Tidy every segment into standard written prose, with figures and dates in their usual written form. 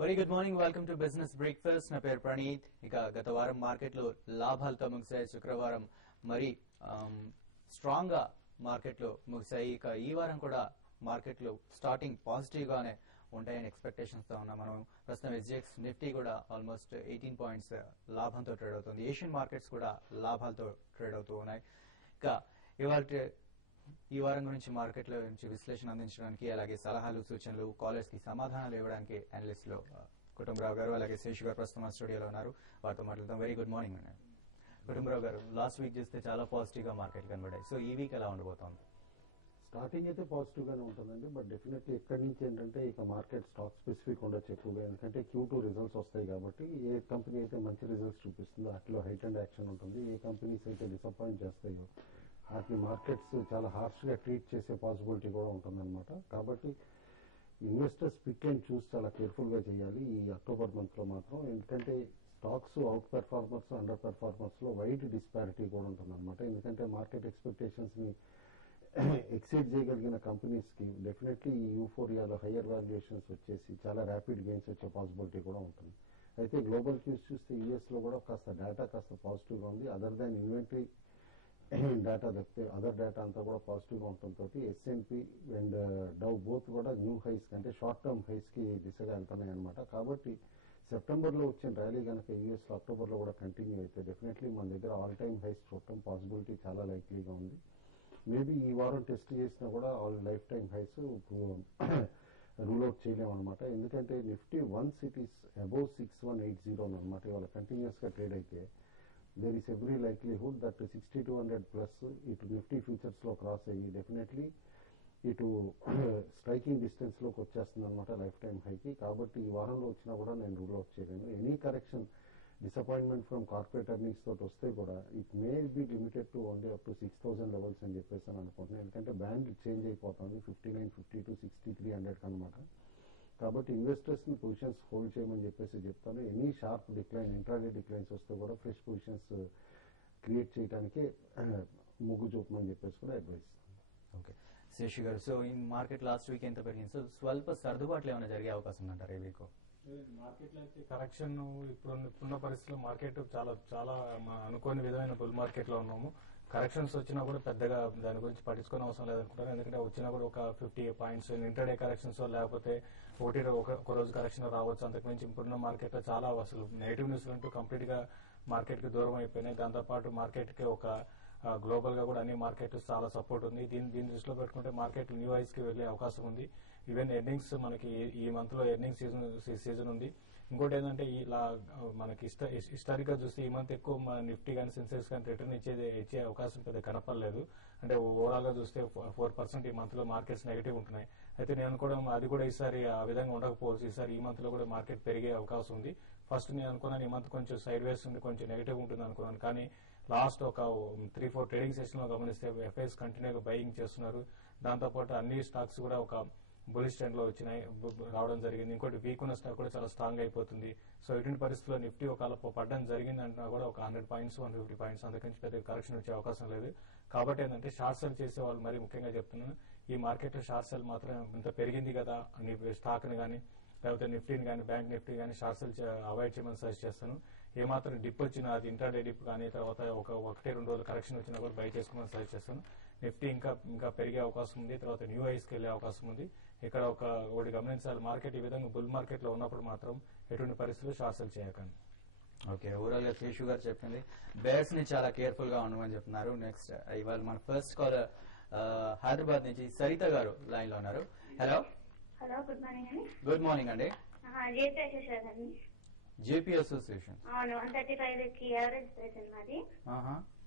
Very good morning. Welcome to business breakfast. నా పేరు ప్రణీత్. ఇక గత వారం మార్కెట్లో లాభాలతో ముగిశాయి. శుక్రవారం మరి స్ట్రాంగ్ గా మార్కెట్లో ముగిశాయి. ఇక ఈ వారం కూడా మార్కెట్లు స్టార్టింగ్ పాజిటివ్ గానే ఉంటాయని ఎక్స్పెక్టేషన్స్ తో ఉన్నాం. మనం ప్రస్తుతం ఎస్జిఎక్స్ నిఫ్టీ కూడా ఆల్మోస్ట్ 18 పాయింట్స్ లాభంతో ట్రేడ్ అవుతుంది. ఏషియన్ మార్కెట్స్ కూడా లాభాలతో ట్రేడ్ అవుతూ ఉన్నాయి. ఇక ఇవాళ ఈ వారం గురించి మార్కెట్ల గురించి విశ్లేషణ అందించడానికి, అలాగే సలహాలు, సూచనలు, కాలర్స్ కి సమాధానాలు ఇవ్వడానికి అనలిస్ట్ లో కుటుంబరావు గారు, అలాగే శేషు గారు ప్రస్తుతం స్టూడియోలో ఉన్నారు. వారితో మాట్లాడతాం. వెరీ గుడ్ మార్నింగ్ అండి. కుటుంబరావు గారు, లాస్ట్ వీక్ చూస్తే చాలా పాజిటివ్ గా మార్కెట్ కనబడాయి. సో ఈ వీక్ ఎలా ఉండబోతోంది? స్టార్టింగ్ అయితే పాజిటివ్ గానే ఉంటుందండి. బట్ డెఫినెట్లీ ఎక్కడి నుంచి ఏంటంటే ఇక మార్కెట్ స్టాక్ స్పెసిఫిక్ ఉండొచ్చు ఎక్కువగా. ఎందుకంటే Q2 రిజల్ట్స్ వస్తాయి కాబట్టి ఏ కంపెనీ అయితే మంచి రిజల్ట్స్ చూపిస్తుందో అట్లా హైట్ అండ్ యాక్షన్ ఉంటుంది. ఏ కంపెనీస్ అయితే డిసప్పాయింట్ చేస్తాయో వాటిని మార్కెట్స్ చాలా హార్ష్ గా ట్రీట్ చేసే పాసిబిలిటీ కూడా ఉంటుందన్నమాట. కాబట్టి ఇన్వెస్టర్స్ పిక్ అండ్ చూస్ చాలా కేర్ఫుల్ గా చేయాలి ఈ అక్టోబర్ మంత్ లో మాత్రం. ఎందుకంటే stocks out performers, under performers లో వైడ్ డిస్పారిటీ కూడా ఉంటుందన్నమాట. ఎందుకంటే మార్కెట్ ఎక్స్పెక్టేషన్స్ ని ఎక్సీడ్ చేయగలిగిన కంపెనీస్ కి డెఫినెట్లీ ఈ యూఫోరియాలో హయ్యర్ వాల్యుయేషన్స్ వచ్చేసి చాలా ర్యాపిడ్ గెయిన్స్ వచ్చే పాసిబిలిటీ కూడా ఉంటుంది. అయితే గ్లోబల్ క్యూస్ చూస్తే యుఎస్ లో కూడా కాస్త డేటా కాస్త పాజిటివ్ గా ఉంది. అదర్ దాన్ ఇన్వెంటరీ డేటా తప్పితే అదర్ డేటా అంతా కూడా పాజిటివ్ గా ఉండటంతో S&P అండ్ డౌ బోత్ కూడా న్యూ హైస్ కంటే షార్ట్ టర్మ్ హైస్ కి దిశగా వెళ్తున్నాయి అనమాట. కాబట్టి సెప్టెంబర్ లో వచ్చిన ర్యాలీ కనుక యుఎస్ లో అక్టోబర్ లో కూడా కంటిన్యూ అయితే డెఫినెట్లీ మన దగ్గర ఆల్ టైమ్ హైస్ చూడటం పాసిబిలిటీ చాలా లైక్లీగా ఉంది. మేబీ ఈ వారం టెస్ట్ చేసినా కూడా all lifetime highs rule out చేయలేము అనమాట. ఎందుకంటే Nifty once it is above 6180 అనమాట. ఇవాళ కంటిన్యూస్ గా ట్రేడ్ అయితే there is every likelihood that 6200 plus ఇటు నిఫ్టీ ఫ్యూచర్స్ లో క్రాస్ అయ్యి డెఫినెట్లీ ఇటు స్ట్రైకింగ్ డిస్టెన్స్ లోకి వచ్చేస్తుంది అనమాట లైఫ్ టైమ్ హైకి. కాబట్టి ఈ వారంలో వచ్చినా కూడా నేను రూల్ అవుట్ చేయలేను. Any correction disappointment from corporate earnings తోటి వస్తే కూడా it may be limited to only up to 6000 levels అని చెప్పేసి అని అనుకుంటున్నాను. ఎందుకంటే బ్యాండ్ చేంజ్ అయిపోతుంది 5950 to 6300 అనమాట. కాబట్టి ఇన్వెస్టర్స్ ని పొజిషన్స్ హోల్డ్ చేయమని చెప్పేసి చెప్తాను. Any sharp decline, intraday declines వస్తే కూడా ఫ్రెష్ పొజిషన్స్ క్రియేట్ చేయడానికి మొగ్గు చూపమని చెప్పేసి కూడా అడ్వైస్. ఓకే శేషు గారు, సో ఈ మార్కెట్ లాస్ట్ వీక్ ఎంత పెరిగింది? సో స్వల్ప సర్దుబాట్లు ఏమైనా జరిగే అవకాశం ఉందంటారు ఈ వీక్? మార్కెట్ లో అయితే కరెక్షన్ ఇప్పుడున్న పరిస్థితుల్లో మార్కెట్ చాలా అనుకోని విధమైన బుల్ మార్కెట్ లో ఉన్నాము. కరెక్షన్స్ వచ్చినా కూడా పెద్దగా దాని గురించి పట్టించుకునే అవసరం లేదనుకుంటాను. ఎందుకంటే వచ్చినా కూడా ఒక 50 పాయింట్స్ ఇంటర్డే కరెక్షన్స్ లేకపోతే ఒక రోజు కరెక్షన్ రావచ్చు. అంతకుమించి ఇప్పుడున్న మార్కెట్ లో చాలా అసలు నెగిటివ్ న్యూస్ అంటూ కంప్లీట్ గా మార్కెట్ కి దూరం అయిపోయినాయి. దాంతోపాటు మార్కెట్ కి ఒక గ్లోబల్ గా కూడా అన్ని మార్కెట్ చాలా సపోర్ట్ ఉంది. దీన్ని దృష్టిలో పెట్టుకుంటే మార్కెట్ న్యూ హైస్ కి వెళ్లే అవకాశం ఉంది. ఈవెన్ ఎర్నింగ్స్ మనకి ఈ మంత్ లో ఎర్నింగ్ సీజన్ ఉంది. ఇంకోటి ఏంటంటే ఇలా మనకి హిస్టారిక్ గా చూస్తే ఈ మంత్ ఎక్కువ నిఫ్టీ కానీ సెన్సెక్స్ కానీ రిటర్న్ ఇచ్చే అవకాశం పెద్ద కనపడలేదు. అంటే ఓవరాల్ గా చూస్తే 4% ఈ మంత్ లో మార్కెట్స్ నెగిటివ్ ఉంటున్నాయి. అయితే నేను అనుకోవడం అది కూడా ఈసారి ఆ విధంగా ఉండకపోవచ్చు. ఈసారి ఈ మంత్ లో కూడా మార్కెట్ పెరిగే అవకాశం ఉంది. ఫస్ట్ నేను అనుకున్నాను ఈ మంత్ కొంచెం సైడ్ వేస్ ఉంది, కొంచెం నెగిటివ్ ఉంటుంది అనుకున్నాను. కానీ లాస్ట్ ఒక 3-4 ట్రేడింగ్ సెషన్ లో గమనిస్తే ఎఫ్ఐఎస్ కంటిన్యూగా బయింగ్ చేస్తున్నారు. దాంతోపాటు అన్ని స్టాక్స్ కూడా ఒక బులిష్ ట్రెండ్ లో రావడం జరిగింది. ఇంకోటి వీక్ ఉన్న స్టాక్ కూడా చాలా స్ట్రాంగ్ అయిపోతుంది. సో ఇటువంటి పరిస్థితుల్లో నిఫ్టీ ఒకవేళ పడ్డం జరిగింది అంటున్నా కూడా ఒక 100 పాయింట్స్ 150 పాయింట్స్ అందుకని పెద్ద కరెక్షన్ వచ్చే అవకాశం లేదు. కాబట్టి ఏంటంటే షార్ట్ సెల్ చేసే వాళ్ళు మరి ముఖ్యంగా చెప్తున్నాను, ఈ మార్కెట్ లో షార్ట్ సెల్ మాత్రం ఇంత పెరిగింది కదా అని స్టాక్ ని కానీ లేకపోతే నిఫ్టీని కానీ బ్యాంక్ నిఫ్టీ కానీ షార్ట్ సెల్ అవాయిడ్ చేయమని సజెస్ట్ చేస్తాను. ఏమాత్రం డిప్ వచ్చినా అది ఇంట్రాడే డిప్ కానీ తర్వాత 1-2 రోజులు కరెక్షన్ వచ్చినా కూడా బై చేసుకోమని సజెస్ట్ చేస్తాను. నిఫ్టీ ఇంకా పెరిగే అవకాశం ఉంది. తర్వాత న్యూ హైస్ కి వెళ్లే అవకాశం ఉంది. ఇక్కడ ఒకటి గమనించాలి, మార్కెట్ ఈ విధంగా బుల్ మార్కెట్ లో ఉన్నప్పుడు మాత్రం ఎటువంటి పరిస్థితులు షార్ట్ సెల్ చేయకండి. ఓకే, ఓవరాల్ గా శేషు గారు చెప్పింది బేర్స్ ని చాలా కేర్ఫుల్ గా ఉండమని చెప్తున్నారు. నెక్స్ట్ ఇవాళ మన ఫస్ట్ కాలర్ హైదరాబాద్ నుంచి సరిత గారు లైన్ లో ఉన్నారు. హలో హలో, గుడ్ మార్నింగ్ అండి. గుడ్ మార్నింగ్ అండి. JP association. అవును, 135 కి యావరేజ్ ప్రైస్ మాది.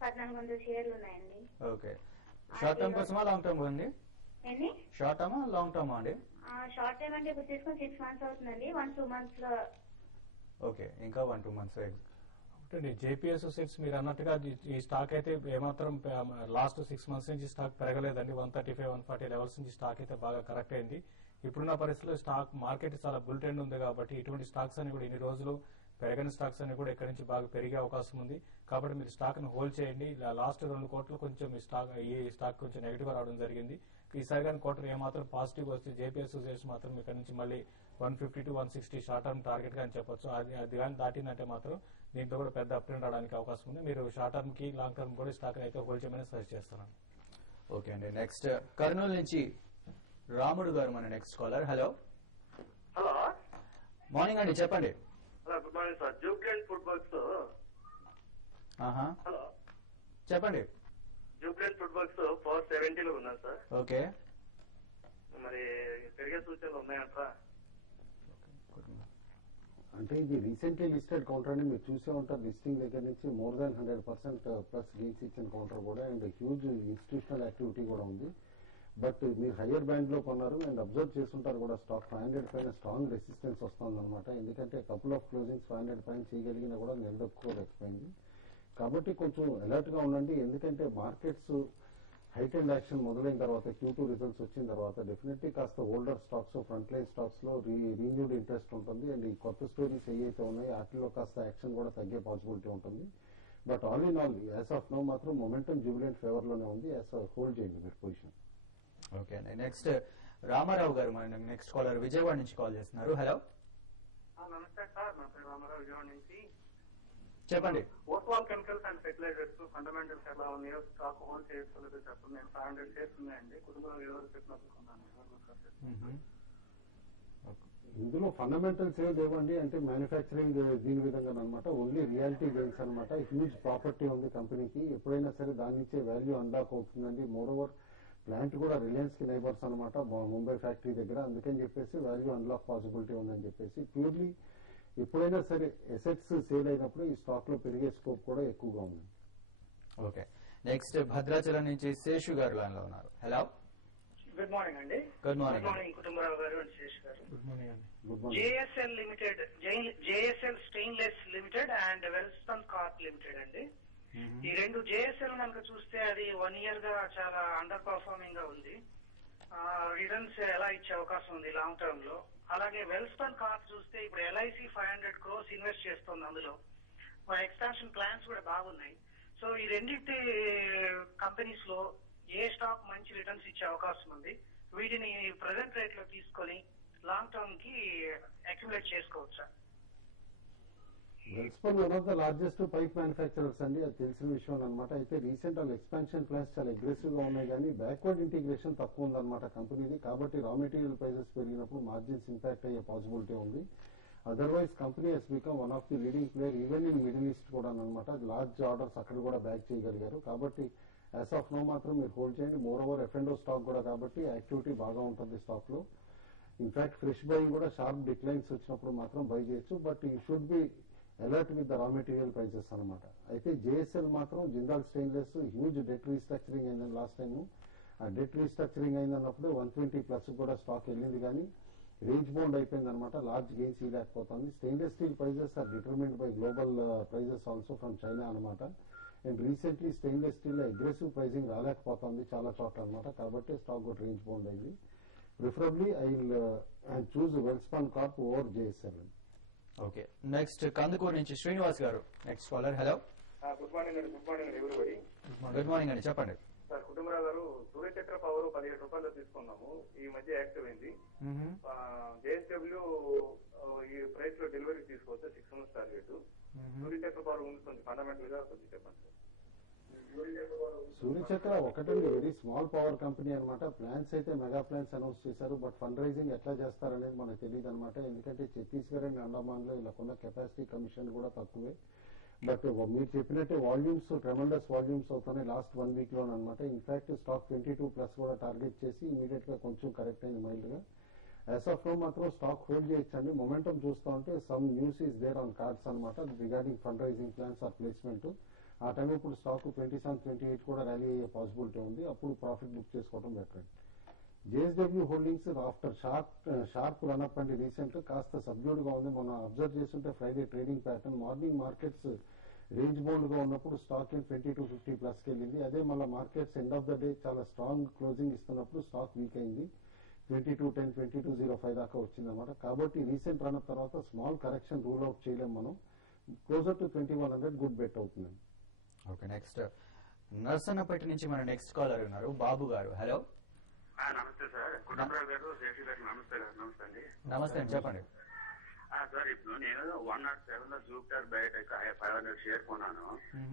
1400 షేర్లు ఉన్నాయండి. ఓకే, షార్ట్ టర్మ్ కోసమా లాంగ్ టర్మ్ అండి? ఏంటి షార్ట్ టర్మా లాంగ్ టర్మా అండి? షార్ట్ టైం అంటే ఇప్పుడు తీసుకుని 6 months అవుతుందండి. 1-2 months లో. ఓకే, ఇంకా 1-2 months. జేపీ అసోసియేట్స్ మీరు అన్నట్టుగా ఈ స్టాక్ అయితే ఏమాత్రం లాస్ట్ 6 months నుంచి స్టాక్ పెరగలేదండి. 135-140 లెవెల్స్ నుంచి స్టాక్ అయితే బాగా కరెక్ట్ అయింది. ఇప్పుడున్న పరిస్థితుల్లో స్టాక్ మార్కెట్ చాలా బుల్ ట్రెండ్ ఉంది కాబట్టి ఇటువంటి స్టాక్స్ అని కూడా ఇన్ని రోజులు పెరగని స్టాక్స్ అన్ని కూడా ఇక్కడ నుంచి బాగా పెరిగే అవకాశం ఉంది. కాబట్టి మీరు స్టాక్ ను హోల్డ్ చేయండి. లాస్ట్ 2 కోట్లు కొంచెం ఈ స్టాక్ కొంచెం నెగిటివ్ గా రావడం జరిగింది. ఈసారి కానీ క్వార్టర్ ఏమాత్రం పాజిటివ్ వస్తే జేపీఎస్ చేసి మాత్రం ఇక్కడ నుంచి మళ్ళీ 150 to 160 షార్ట్ టర్మ్ టార్గెట్ గా అని చెప్పొచ్చు. అది కానీ దాటిందంటే మాత్రం దీంట్లో కూడా పెద్ద అప్ ట్రెండ్ రావడానికి అవకాశం ఉంది. మీరు షార్ట్ టర్మ్ కి లాంగ్ టర్మ్ కూడా స్టాక్ అయితే హోల్డ్ చేయమని సజెస్ట్ చేస్తున్నాను. ఓకే అండి. నెక్స్ట్ కర్నూలు నుంచి రాముడు గారు మన next caller. Hello hello morning అండి, చెప్పండి. Hello good morning sir. Jubilant Food Works. ఆహా హలో చెప్పండి. జూబ్లెంట్ ఫుడ్ వర్క్స్ 470 లో ఉన్నాను సార్. ఓకే మరి పెరిగే సూచనలు ఉన్నాయంటారా? అంటే ఇది రీసెంట్లీ లిస్టెడ్ కౌంటర్ అని మీరు చూసే ఉంటారు. లిస్టింగ్ దగ్గర నుంచి మోర్ దాన్ 100% ప్లస్ గెయిన్స్ ఇచ్చిన కౌంటర్ కూడా, అండ్ హ్యూజ్ ఇన్స్టిట్యూషనల్ యాక్టివిటీ కూడా ఉంది. బట్ మీరు హయ్యర్ బ్యాండ్ లో కొన్నారు అండ్ అబ్జర్వ్ చేస్తుంటారు కూడా స్టాక్ 500 పైన స్ట్రాంగ్ రెసిస్టెన్స్ వస్తుంది అనమాట. ఎందుకంటే కపుల్ ఆఫ్ క్లోజింగ్స్ 500 పైన చేయగలిగినా కూడా నిలదొక్కుకోలేకపోయింది. కాబట్టి కొంచెం అలర్ట్ గా ఉండండి. ఎందుకంటే మార్కెట్స్ హైట్ అండ్ యాక్షన్ మొదలైన తర్వాత Q2 రిజల్ట్స్ వచ్చిన తర్వాత డెఫినెట్లీ కాస్త older stocks, front line stocks లో రీన్యూడ్ ఇంట్రెస్ట్ ఉంటుంది. అండ్ ఈ కొత్త స్టోరీస్ ఏవైతే ఉన్నాయో వాటిలో కాస్త యాక్షన్ కూడా తగ్గే పాసిబిలిటీ ఉంటుంది. But all in all as of now మాత్రం మొమెంటం జూబిలెంట్ ఫేవర్ లోనే ఉంది. యాజ్ హోల్డ్ చేయండి మీరు పొజిషన్. ఓకే అండి. నెక్స్ట్ రామారావు గారు మన నెక్స్ట్ కాలర్ విజయవాడ నుంచి కాల్ చేస్తున్నారు. హలో నమస్తే సార్. నా పేరు రామారావు, విజయవాడ నుంచి. చెప్పండి. Oswal chemicals and fertilizers fundamentals ఎలా ఉన్నాయో స్టాక్ హోల్డ్ చేయొచ్చు చెప్పండి. నేను 500 షేర్స్ ఉన్నాయండి. కుటుంబంలో ఎవరు చెప్పినప్పుడు కొన్నాను. ఇందులో ఫండమెంటల్స్ ఏం లేవండి. అంటే మ్యానుఫ్యాక్చరింగ్ దీని విధంగా అనమాట. ఓన్లీ రియాలిటీ గెయిన్స్ అనమాట. హ్యూజ్ ప్రాపర్టీ ఉంది కంపెనీకి. ఎప్పుడైనా సరే దాని నుంచే వాల్యూ అన్లాక్ అవుతుందండి. మోర్ ఓవర్ ప్లాంట్ కూడా రిలయన్స్ కి నైబర్స్ అనమాట, ముంబై ఫ్యాక్టరీ దగ్గర. అందుకని చెప్పేసి వాల్యూ అన్లాక్ పాసిబిలిటీ ఉందని చెప్పేసి ప్యూర్లీ ఎప్పుడైనా సరే ఎసెట్స్ సేల్ అయినప్పుడు ఈ స్టాక్ లో పెరిగే స్కోప్ కూడా ఎక్కువగా ఉంది. ఓకే. నెక్స్ట్ భద్రాచలం నుంచి శేషు గారు లైన్ లో ఉన్నారు. హలో గుడ్ మార్నింగ్ అండి. Good morning. Good morning Kutumbarao గారు అండ్ శేష్ గారు. గుడ్ మార్నింగ్ అండి. Good morning. JSL limited, JSL stainless limited and Welspun Corp limited అండి. ఈ రెండు జేఎస్ఎల్ కనుక చూస్తే అది 1 year గా చాలా అండర్ పర్ఫార్మింగ్ గా ఉంది. రిటర్న్స్ ఎలా ఇచ్చే అవకాశం ఉంది లాంగ్ టర్మ్ లో. అలాగే వెల్స్పన్ కార్ప్ చూస్తే ఇప్పుడు LIC 500 crores ఇన్వెస్ట్ చేస్తుంది. అందులో ఎక్స్పాన్షన్ ప్లాన్స్ కూడా బాగున్నాయి. సో ఈ రెండింటి కంపెనీస్ లో ఏ స్టాక్ మంచి రిటర్న్స్ ఇచ్చే అవకాశం ఉంది? వీటిని ప్రెసెంట్ రేట్ లో తీసుకొని లాంగ్ టర్మ్ కి అక్యుములేట్ చేసుకోవచ్చా? Welspun one of the largest pipe manufacturers అండి. అది తెలిసిన విషయం అనమాట. అయితే రీసెంట్ వాళ్ళ ఎక్స్పాన్షన్ ప్లాన్స్ చాలా అగ్రెసివ్ గా ఉన్నాయి, కానీ బ్యాక్వర్డ్ ఇంటిగ్రేషన్ తక్కువ ఉందన్నమాట కంపెనీది. కాబట్టి రా మెటీరియల్ ప్రైసెస్ పెరిగినప్పుడు మార్జిన్స్ ఇంపాక్ట్ అయ్యే పాసిబిలిటీ ఉంది. Otherwise company has become one of the leading player even in Middle East కూడా అనమాట. లార్జ్ ఆర్డర్స్ అక్కడ కూడా బ్యాక్ చేయగలిగారు. కాబట్టి యాజ్ ఆఫ్ నో మాత్రం మీరు హోల్డ్ చేయండి. మోర్ ఓవర్ F&O స్టాక్ కూడా కాబట్టి యాక్టివిటీ బాగా ఉంటుంది స్టాక్ లో. ఇన్ఫాక్ట్ ఫ్రెష్ బయింగ్ కూడా షార్ప్ డిక్లైన్స్ వచ్చినప్పుడు మాత్రం బై చేయొచ్చు. బట్ ఈ should be alert with the raw material prices అనమాట. అయితే జేఎస్ఎల్ మాత్రం Jindal stainless huge debt restructuring అయిందని లాస్ట్ టైం. ఆ డెట్ రీస్ట్రక్చరింగ్ అయిందన్నప్పుడు 120+ కూడా స్టాక్ వెళ్ళింది, కానీ రేంజ్ బౌండ్ అయిపోయింది అనమాట. లార్జ్ గెయిన్స్ ఇవ్వలేకపోతుంది. Stainless steel prices are determined by global prices also from China అనమాట. And recently stainless steel aggressive pricing రాలేకపోతుంది చాలా చోట్ల అనమాట. కాబట్టి స్టాక్ కూడా రేంజ్ బౌండ్ అయింది. Preferably I will choose Welspun corp over JSL. Okay. Next Kandukuru నుంచి శ్రీనివాస్ గారు next caller. Hello good morning అండి. Good morning everybody. Good morning అండి, చెప్పండి. సార్ కుటుంబరావు గారు, సూర్యచక్ర పవర్ 17 రూపాయలు తీసుకున్నాము. ఈ మధ్య యాక్టివ్ అయింది. JSW ఈ ప్రైస్ లో డెలివరీ తీసుకోవచ్చు. 6 months టార్గెట్. సూర్యచక్ర పవర్ ఉంది కొంచెం ఫండమెంటల్ గా కొంచెం చెప్పండి సార్. సూర్యచక్ర ఒకటండి వెరీ స్మాల్ పవర్ కంపెనీ అనమాట. ప్లాన్స్ అయితే మెగా ప్లాన్స్ అనౌన్స్ చేశారు. బట్ ఫండ్ రైజింగ్ ఎట్లా చేస్తారనేది మనకు తెలియదు అనమాట. ఎందుకంటే ఛత్తీస్గఢ్ అండ్ అండమాన్ లో ఇలా కెపాసిటీ కమిషన్ కూడా తక్కువే. బట్ మీరు చెప్పినట్టే వాల్యూమ్స్ ట్రెమండస్ వాల్యూమ్స్ అవుతున్నాయి లాస్ట్ 1 week లోనమాట. ఇన్ఫాక్ట్ స్టాక్ 22+ కూడా టార్గెట్ చేసి ఇమీడియట్ గా కొంచెం కరెక్ట్ అయింది మైల్డ్ గా. యాజ్ ఆఫ్ నో మాత్రం స్టాక్ హోల్డ్ చేయొచ్చండి. మొమెంటం చూస్తూ ఉంటే some news is there on cards అనమాట regarding fund raising plans or placement. ఆ టైం ఇప్పుడు స్టాక్ 27, 28 కూడా ర్యాలీ అయ్యే పాసిబిలిటీ ఉంది. అప్పుడు ప్రాఫిట్ బుక్ చేసుకోవడం better. JSW holdings after sharp run up అండి రీసెంట్ కాస్త సబ్డ్యూడ్ గా ఉంది. మనం అబ్జర్వ్ చేస్తుంటే Friday trading pattern morning markets range bound గా ఉన్నప్పుడు స్టాక్ 2250+ వెళ్ళింది. అదే మళ్ళీ markets end of the day చాలా స్ట్రాంగ్ క్లోజింగ్ ఇస్తున్నప్పుడు స్టాక్ వీక్ అయింది. 2210, 2205 దాకా వచ్చిందన్నమాట. కాబట్టి రీసెంట్ రన్అప్ తర్వాత స్మాల్ కరెక్షన్ రూల్ అవుట్ చేయలేం మనం. క్లోజర్ టు 2100 గుడ్ బెట్ అవుతుంది. ఓకే. నెక్స్ట్ నర్సన్నపేట నుంచి మన నెక్స్ట్ కాలర్ ఉన్నారు బాబు గారు. హలో నమస్తే సార్, కుటుంబరావు గారు, శేషి గారు, నమస్తే గారు. నమస్తే అండి. నమస్తే అండి, చెప్పండి. సార్ ఇప్పుడు నేను 107 లో జూపిటర్ బయోటెక్ 500 షేర్ కొన్నాను.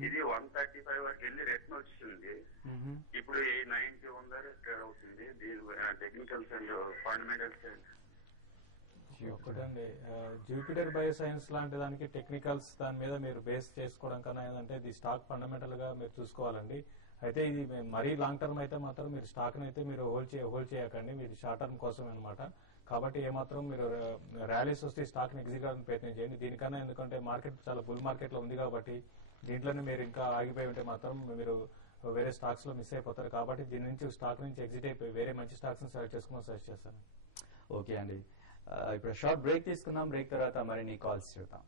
ఇది 135 వరకు వెళ్ళి రిటర్న్ వచ్చింది. ఇప్పుడు 90 ఉందని ట్రేడ్ అవుతుంది. దీని టెక్నికల్స్ అండ్ ఫండమెంటల్స్ ఒకటండి, జూపిటర్ బయో సైన్స్ లాంటి దానికి టెక్నికల్స్ దాని మీద మీరు బేస్ చేసుకోవడం కన్నా ఏంటంటే ఇది స్టాక్ ఫండమెంటల్ గా మీరు చూసుకోవాలండి. అయితే ఇది మరీ లాంగ్ టర్మ్ అయితే మాత్రం మీరు స్టాక్ అయితే మీరు హోల్డ్ చేయకండి, మీరు షార్ట్ టర్మ్ కోసం అనమాట. కాబట్టి ఏమాత్రం మీరు ర్యాలీస్ వస్తే స్టాక్ ని ఎగ్జిట్ కావడానికి ప్రయత్నం చేయండి. దీనికన్నా ఎందుకంటే మార్కెట్ చాలా బుల్ మార్కెట్ లో ఉంది కాబట్టి దీంట్లోనే మీరు ఇంకా ఆగిపోయి ఉంటే మాత్రం మీరు వేరే స్టాక్స్ లో మిస్ అయిపోతారు. కాబట్టి దీని నుంచి స్టాక్ నుంచి ఎగ్జిట్ అయిపోయి వేరే మంచి స్టాక్స్ ని సెలెక్ట్ చేసుకోమని సజెస్ట్ చేస్తాను. ఓకే అండి, ఇప్పుడు షార్ట్ బ్రేక్ తీసుకుందాం. బ్రేక్ తర్వాత మరిన్ని కాల్స్ చూద్దాం.